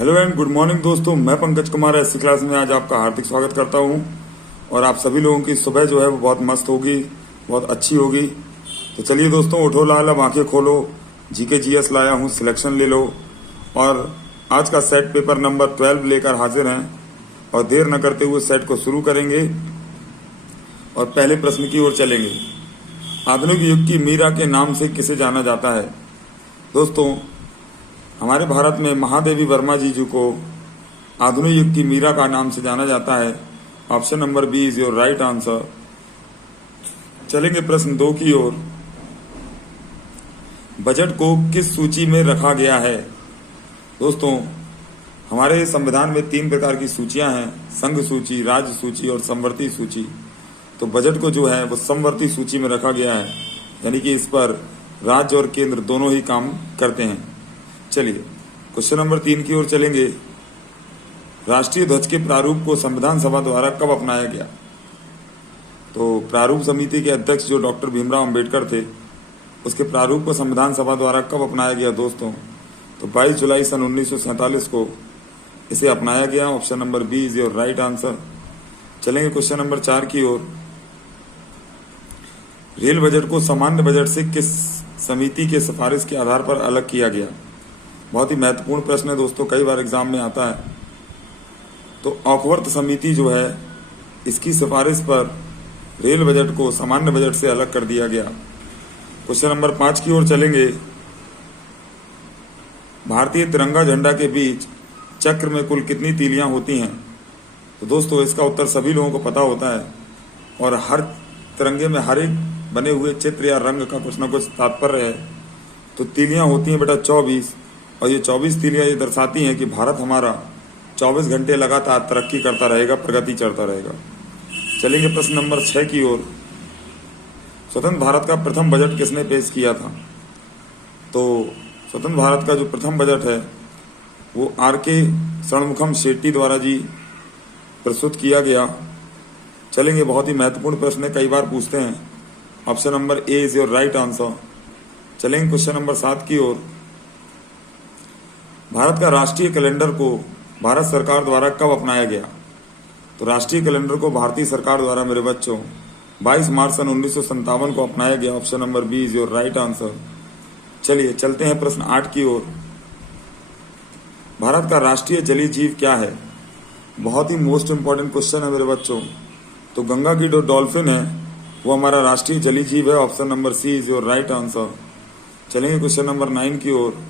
Hello and good morning दोस्तों, मैं Pankaj Kumar SC class में आज आपका हार्दिक स्वागत करता हूं। और आप सभी लोगों की सुबह जो है वो बहुत मस्त होगी, बहुत अच्छी होगी। तो चलिए दोस्तों, उठो लाल, अब आंखें खोलो, जीके जीएस लाया हूं, सिलेक्शन ले लो। और आज का सेट पेपर नंबर 12 लेकर हाजिर हैं और देर न करते हुए सेट को शुरू करेंगे और पहले प्रश्न की ओर चलेंगे। आधुनिक युग की मीरा के नाम से किसे जाना जाता है? दोस्तों, हमारे भारत में महादेवी वर्मा जी को आधुनिक युग की मीरा का नाम से जाना जाता है। Option number B is your right answer. चलेंगे प्रश्न 2 की ओर। बजट को किस सूची में रखा गया है? दोस्तों, हमारे संविधान में 3 प्रकार की सूचियां हैं, संघ सूची, राज्य सूची और समवर्ती सूची। तो बजट को जो है वो समवर्ती सूची में रखा गया है, यानी कि इस पर राज्य और केंद्र दोनों ही काम करते हैं। चलिए क्वेश्चन नंबर 3 की ओर चलेंगे। राष्ट्रीय ध्वज के प्रारूप को संविधान सभा द्वारा कब अपनाया गया? तो प्रारूप समिति के अध्यक्ष जो डॉक्टर भीमराव अंबेडकर थे, उसके प्रारूप को संविधान सभा द्वारा कब अपनाया गया दोस्तों? तो 22 जुलाई सन 1947 को इसे अपनाया गया। Option number B is your right answer. चलेंगे क्वेश्चन नंबर 4 की ओर। रेल बजट को सामान्य बजट से किस समिति के सिफारिश के आधार पर अलग किया गया? बहुत ही महत्वपूर्ण प्रश्न है दोस्तों, कई बार एग्जाम में आता है। तो ऑकवर्थ समिति जो है, इसकी सिफारिश पर रेल बजट को सामान्य बजट से अलग कर दिया गया। क्वेश्चन नंबर 5 की ओर चलेंगे। भारतीय तिरंगा झंडा के बीच चक्र में कुल कितनी तीलियां होती हैं? तो दोस्तों, इसका उत्तर सभी लोगों को पता होता है और हर तिरंगे में हर एक बने हुए चित्र या रंग का कुछ न कुछ तात्पर्य है। तो तीलियां होती हैं बेटा 24, और ये 24 तीलियां ये दर्शाती हैं कि भारत हमारा 24 घंटे लगातार तरक्की करता रहेगा, प्रगति चढ़ता रहेगा। चलेंगे प्रश्न नंबर 6 की ओर। स्वतंत्र भारत का प्रथम बजट किसने पेश किया था? तो स्वतंत्र भारत का जो प्रथम बजट है वो आर.के. षणमुखम शेट्टी द्वारा जी प्रस्तुत किया गया। चलेंगे, बहुत ही महत्वपूर्ण प्रश्न है, कई बार पूछते हैं। Option number A is your right answer. चलेंगे क्वेश्चन नंबर 7 की ओर। भारत का राष्ट्रीय कैलेंडर को भारत सरकार द्वारा कब अपनाया गया? तो राष्ट्रीय कैलेंडर को भारतीय सरकार द्वारा मेरे बच्चों 22 मार्च सन 1957 को अपनाया गया। Option number B is your right answer. चलिए चलते हैं प्रश्न 8 की ओर। भारत का राष्ट्रीय जलीय जीव क्या है? बहुत ही मोस्ट इंपॉर्टेंट क्वेश्चन है मेरे बच्चों। तो गंगा की जो डॉल्फिन है वो हमारा राष्ट्रीय जलीय जीव है। Option number C is your right answer. चलेंगे क्वेश्चन नंबर 9 की ओर।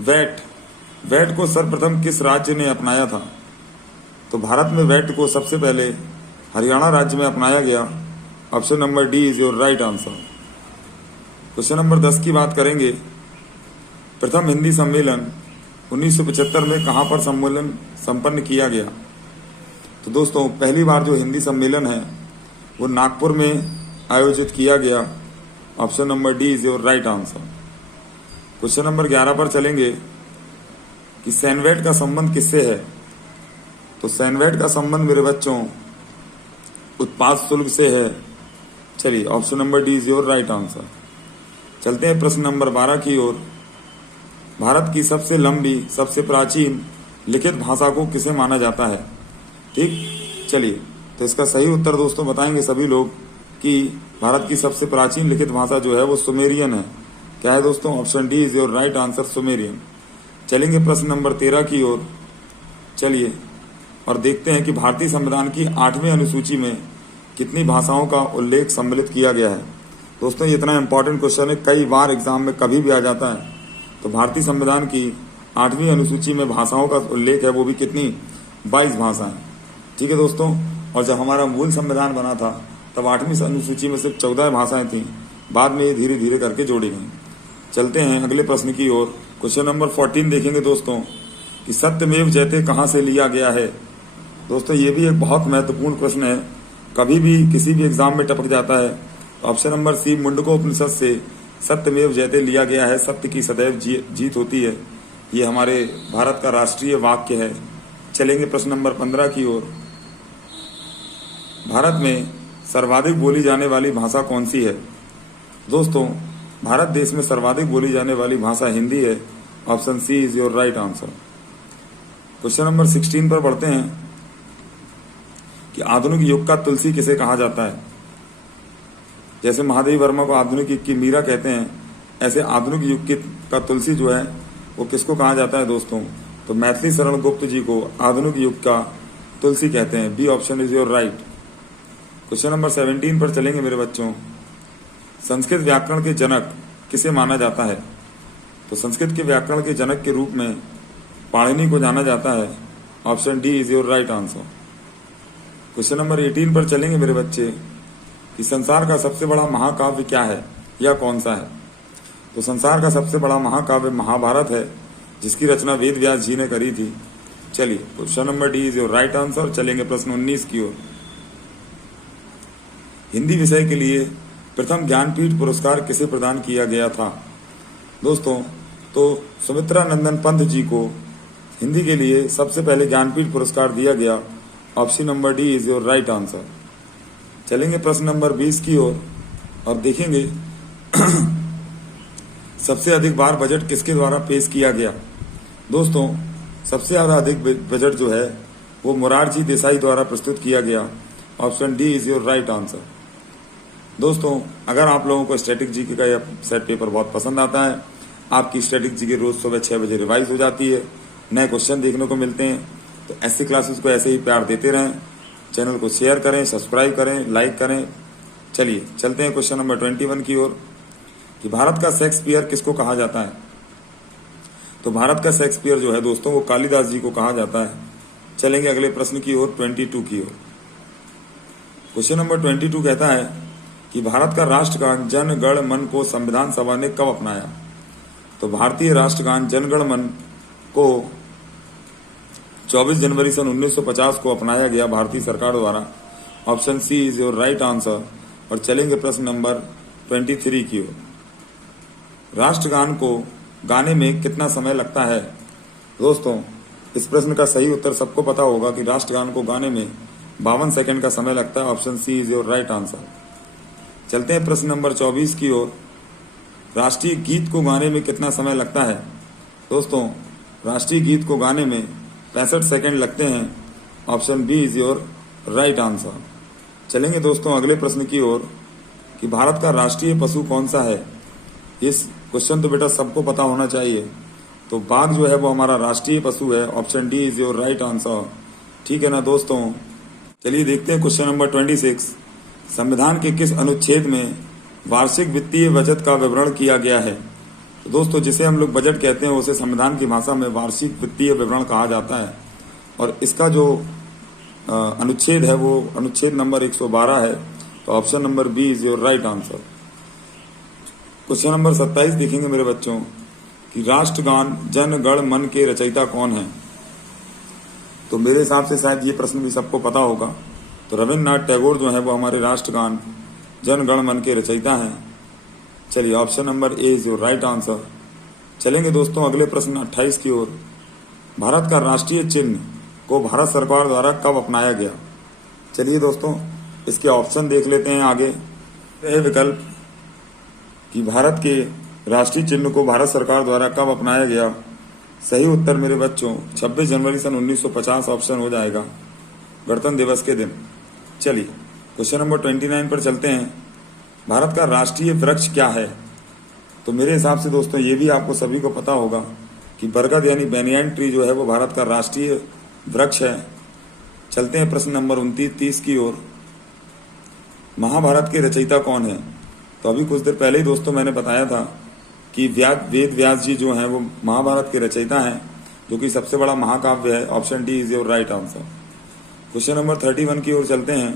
वैट को सर्वप्रथम किस राज्य ने अपनाया था? तो भारत में वैट को सबसे पहले हरियाणा राज्य में अपनाया गया। Option number D is your right answer. Question number 10 की बात करेंगे। प्रथम हिंदी सम्मेलन 1975 में कहां पर सम्मेलन संपन्न किया गया? तो दोस्तों, पहली बार जो हिंदी सम्मेलन है वो नागपुर में आयोजित किया गया। Option number D is your right answer. Question number 11 पर चलेंगे कि सैनवेट का संबंध किससे है? तो सैनवेट का संबंध मेरे बच्चों उत्पाद शुल्क से है। चलिए, option number D is your right answer. चलते हैं प्रश्न नंबर 12 की ओर। भारत की सबसे लंबी, सबसे प्राचीन लिखित भाषा को किसे माना जाता है? ठीक, चलिए, तो इसका सही उत्तर दोस्तों बताएंगे सभी लोग कि भारत की सबसे प्राचीन लिखित भाषा जो है वो सुमेरियन है। क्या है दोस्तों? Option D is your right answer, Sumerian. चलेंगे प्रश्न नंबर 13 की ओर। चलिए और देखते हैं कि भारतीय संविधान की 8वीं अनुसूची में कितनी भाषाओं का उल्लेख सम्मिलित किया गया है। दोस्तों, ये इतना इंपॉर्टेंट क्वेश्चन है, कई बार एग्जाम में कभी भी आ जाता है। तो भारतीय संविधान की 8वीं अनुसूची में भाषाओं का उल्लेख है, वो भी कितनी? 22 भाषाएं। ठीक है दोस्तों, और जब हमारा मूल संविधान बना था तब 8वीं अनुसूची में सिर्फ 14 भाषाएं थी, बाद में ये धीरे धीरे करके जोड़ी गई। चलते हैं अगले प्रश्न की ओर। क्वेश्चन नंबर 14 देखेंगे दोस्तों कि सत्यमेव जयते कहां से लिया गया है? दोस्तों, ये भी एक बहुत महत्वपूर्ण प्रश्न है, कभी भी किसी भी एग्जाम में टपक जाता है। ऑप्शन नंबर सी मुंडकोपनिषद से सत्यमेव जयते लिया गया है। सत्य की सदैव जीत होती है, ये हमारे भारत का राष्ट्रीय वाक्य है। चलेंगे प्रश्न नंबर 15 की ओर। भारत में सर्वाधिक बोली जाने वाली भाषा कौन सी है? दोस्तों, भारत देश में सर्वाधिक बोली जाने वाली भाषा हिंदी है। Option C is your right answer. Question number 16 पर बढ़ते हैं कि आधुनिक युग का तुलसी किसे कहा जाता है। जैसे महादेवी वर्मा को आधुनिक युग की मीरा कहते हैं, ऐसे आधुनिक युग का तुलसी जो है वो किसको कहा जाता है दोस्तों? तो मैथिली शरण गुप्त जी को आधुनिक युग का तुलसी कहते हैं। B option is your right. Question number 17 पर चलेंगे मेरे बच्चों। संस्कृत व्याकरण के जनक किसे माना जाता है? तो संस्कृत के व्याकरण के जनक के रूप में पाणिनि को जाना जाता है। Option D is your right answer. Question number 18 पर चलेंगे मेरे बच्चे कि संसार का सबसे बड़ा महाकाव्य क्या है या कौन सा है? तो संसार का सबसे बड़ा महाकाव्य महाभारत है, जिसकी रचना वेद व्यास जी ने करी थी। चलिए, question number D is your right answer. चलेंगे प्रश्न 19 की ओर। हिंदी विषय के लिए प्रथम ज्ञानपीठ पुरस्कार किसे प्रदान किया गया था? दोस्तों, तो सुमित्रा नंदन पंत जी को हिंदी के लिए सबसे पहले ज्ञानपीठ पुरस्कार दिया गया। Option number D is your right answer. चलेंगे प्रश्न नंबर 20 की ओर और देखेंगे सबसे अधिक बार बजट किसके द्वारा पेश किया गया? दोस्तों, सबसे ज्यादा अधिक बजट जो है वो मोरारजी देसाई द्वारा प्रस्तुत किया गया। Option D is your right answer. दोस्तों, अगर आप लोगों को स्टैटिक जीके का यह सेट पेपर बहुत पसंद आता है, आपकी स्टैटिक जीके रोज सुबह 6 बजे रिवाइज हो जाती है, नए क्वेश्चन देखने को मिलते हैं, तो ऐसी क्लासेस को ऐसे ही प्यार देते रहें। चैनल को शेयर करें, सब्सक्राइब करें, लाइक करें। चलिए चलते हैं क्वेश्चन नंबर 21 की ओर कि भारत का शेक्सपियर किसको कहा जाता है? तो भारत का शेक्सपियर जो है दोस्तों वो कालिदास जी को कहा जाता है। चलेंगे अगले प्रश्न की ओर 22 की ओर। क्वेश्चन नंबर 22 कहता है कि भारत का राष्ट्रगान जन गण मन को संविधान सभा ने कब अपनाया? तो भारतीय राष्ट्रगान जन गण मन को 24 जनवरी सन 1950 को अपनाया गया भारतीय सरकार द्वारा। Option C is your right answer. और चलेंगे प्रश्न नंबर 23 की ओर। राष्ट्रगान को गाने में कितना समय लगता है? दोस्तों, इस प्रश्न का सही उत्तर सबको पता होगा कि राष्ट्रगान को गाने में 52 सेकंड का समय लगता है। Option C is your right answer. चलते हैं प्रश्न नंबर 24 की ओर। राष्ट्रीय गीत को गाने में कितना समय लगता है? दोस्तों, राष्ट्रीय गीत को गाने में 65 सेकंड लगते हैं। Option B is your right answer. चलेंगे दोस्तों अगले प्रश्न की ओर कि भारत का राष्ट्रीय पशु कौन सा है? इस क्वेश्चन तो बेटा सबको पता होना चाहिए। तो बाघ जो है वो हमारा राष्ट्रीय पशु है। Option D is your right answer. ठीक है ना दोस्तों? चलिए देखते हैं क्वेश्चन नंबर 26। संविधान के किस अनुच्छेद में वार्षिक वित्तीय बजट का विवरण किया गया है? तो दोस्तों, जिसे हम लोग बजट कहते हैं उसे संविधान की भाषा में वार्षिक वित्तीय विवरण कहा जाता है। और इसका जो अनुच्छेद है वो अनुच्छेद नंबर 112 है। तो option number B is your right answer. Question number 27 देखेंगे मेरे बच्चों कि राष्ट्रगान जन गण मन के रचयिता कौन है? तो मेरे हिसाब से शायद ये प्रश्न भी सबको पता होगा। तो रविन्द्रनाथ टैगोर जो है वो हमारे राष्ट्रगान जन गण मन के रचयिता हैं। चलिए, option number A is your right answer. चलेंगे दोस्तों अगले प्रश्न 28 की ओर। भारत का राष्ट्रीय चिन्ह को भारत सरकार द्वारा कब अपनाया गया? चलिए दोस्तों, इसके ऑप्शन देख लेते हैं आगे। यह विकल्प कि भारत के राष्ट्रीय चिन्ह को भारत सरकार द्वारा कब अपनाया गया। सही उत्तर मेरे बच्चों 26 जनवरी सन 1950 ऑप्शन हो जाएगा, गणतंत्र दिवस के दिन। चलिए क्वेश्चन नंबर 29 पर चलते हैं। भारत का राष्ट्रीय वृक्ष क्या है? तो मेरे हिसाब से दोस्तों ये भी आपको सभी को पता होगा कि बरगद यानी बेनियन ट्री जो है वो भारत का राष्ट्रीय वृक्ष है। चलते हैं प्रश्न नंबर 29-30 की ओर। महाभारत के रचयिता कौन है? तो अभी कुछ देर पहले ही दोस्तों मैंने बताया था कि वेद व्यास जी जो हैं वो महाभारत के रचयिता हैं, जो कि सबसे बड़ा महाकाव्य है। Option D is your right answer. Question number 31 की ओर चलते हैं।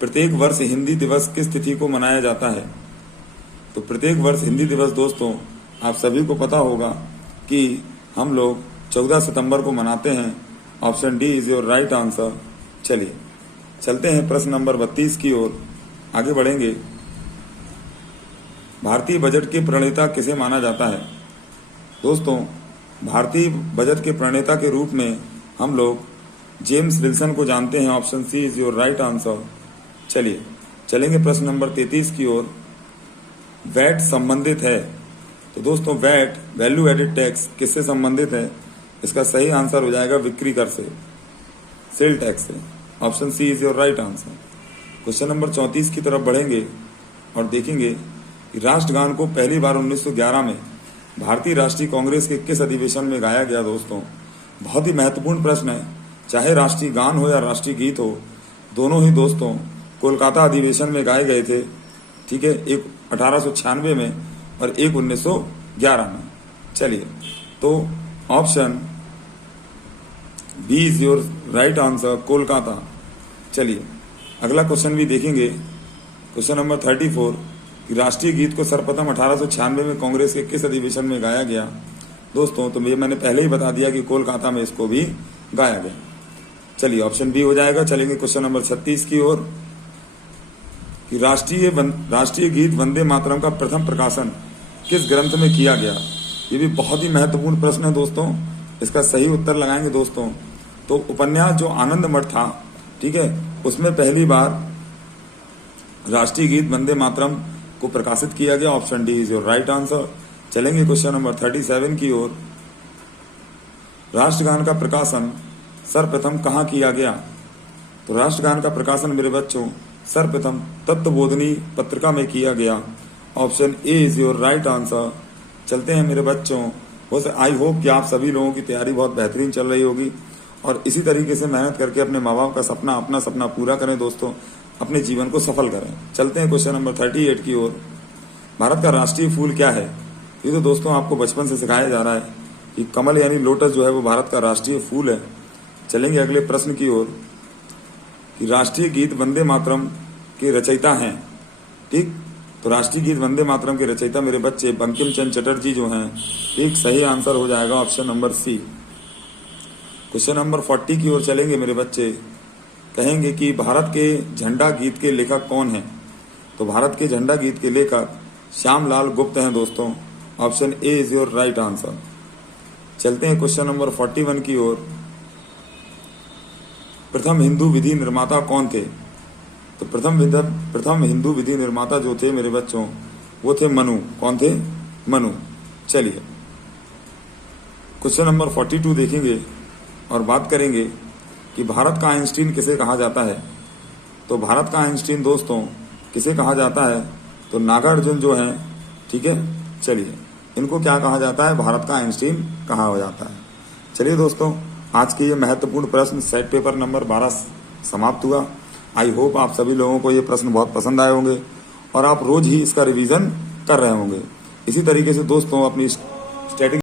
प्रत्येक वर्ष हिंदी दिवस किस तिथि को मनाया जाता है? तो प्रत्येक वर्ष हिंदी दिवस दोस्तों आप सभी को पता होगा कि हम लोग 14 सितंबर को मनाते हैं। Option D is your right answer. चलिए चलते हैं प्रश्न नंबर 32 की ओर आगे बढ़ेंगे। भारतीय बजट के प्रणेता किसे माना जाता है? दोस्तों, भारतीय बजट के प्रणेता के रूप में हम लोग जेम्स विल्सन को जानते हैं। Option C is your right answer. चलिए चलेंगे प्रश्न नंबर 33 की ओर। वैट संबंधित है? तो दोस्तों वैट वैल्यू एडेड टैक्स किससे संबंधित है? इसका सही आंसर हो जाएगा बिक्री कर से, सेल टैक्स से। Option C is your right answer. Question number 34 की तरफ बढ़ेंगे और देखेंगे कि राष्ट्रगान को पहली बार 1911 में भारतीय राष्ट्रीय कांग्रेस के किस अधिवेशन में गाया गया। दोस्तों बहुत ही महत्वपूर्ण प्रश्न है, चाहे राष्ट्रीय गान हो या राष्ट्रीय गीत हो, दोनों ही दोस्तों कोलकाता अधिवेशन में गाए गए थे। ठीक है, एक 1896 में और एक 1911 में। चलिए, तो option B is your right answer, Kolkata. चलिए अगला क्वेश्चन भी देखेंगे, क्वेश्चन नंबर 34 कि राष्ट्रीय गीत को सर्वप्रथम 1896 में कांग्रेस के किस अधिवेशन में गाया गया। दोस्तों तो ये मैंने पहले ही बता दिया कि कोलकाता में इसको भी गाया गया। चलिए ऑप्शन बी हो जाएगा। चलेंगे क्वेश्चन नंबर 36 की ओर कि राष्ट्रीय गीत वंदे मातरम का प्रथम प्रकाशन किस ग्रंथ में किया गया। ये भी बहुत ही महत्वपूर्ण प्रश्न है दोस्तों, इसका सही उत्तर लगाएंगे दोस्तों। तो उपन्यास जो आनंद मठ था, ठीक है, उसमें पहली बार राष्ट्रीय गीत वंदे मातरम को प्रकाशित किया गया। Option D is your right answer. चलेंगे क्वेश्चन नंबर 37 की ओर। राष्ट्रगान का प्रकाशन सर्वप्रथम कहाँ किया गया। तो राष्ट्रगान का प्रकाशन मेरे बच्चों सर्वप्रथम तत्वबोधिनी पत्रिका में किया गया। Option A is your right answer. चलते हैं मेरे बच्चों, आई होप कि आप सभी लोगों की तैयारी बहुत बेहतरीन चल रही होगी और इसी तरीके से मेहनत करके अपने माँ बाप का सपना, अपना सपना पूरा करें दोस्तों, अपने जीवन को सफल करें। चलते हैं क्वेश्चन नंबर 38 की ओर। भारत का राष्ट्रीय फूल क्या है। ये तो दोस्तों आपको बचपन से सिखाया जा रहा है कि कमल यानी लोटस जो है वो भारत का राष्ट्रीय फूल है। चलेंगे अगले प्रश्न की ओर कि राष्ट्रीय गीत वंदे मातरम के रचयिता हैं। ठीक, तो राष्ट्रीय गीत वंदे मातरम के रचयिता मेरे बच्चे बंकिम चंद्र चटर्जी जो हैं। ठीक, सही आंसर हो जाएगा option number C. Question number 40 की ओर चलेंगे मेरे बच्चे, कहेंगे कि भारत के झंडा गीत के लेखक कौन हैं। तो भारत के झंडा गीत के लेखक श्यामलाल गुप्त हैं दोस्तों। Option A is your right answer. चलते हैं क्वेश्चन नंबर 41 की ओर। प्रथम हिंदू विधि निर्माता कौन थे। तो प्रथम हिंदू विधि निर्माता जो थे मेरे बच्चों वो थे मनु। कौन थे? मनु। चलिए क्वेश्चन नंबर 42 देखेंगे और बात करेंगे कि भारत का आइंस्टीन किसे कहा जाता है। तो भारत का आइंस्टीन दोस्तों किसे कहा जाता है। तो नागार्जुन जो हैं, ठीक है, चलिए इनको क्या कहा जाता है, भारत का आइंस्टीन कहा हो जाता है। चलिए दोस्तों, आज के ये महत्वपूर्ण प्रश्न सेट पेपर नंबर 12 समाप्त हुआ। आई होप आप सभी लोगों को ये प्रश्न बहुत पसंद आए होंगे और आप रोज ही इसका रिवीजन कर रहे होंगे। इसी तरीके से दोस्तों अपनी स्टडी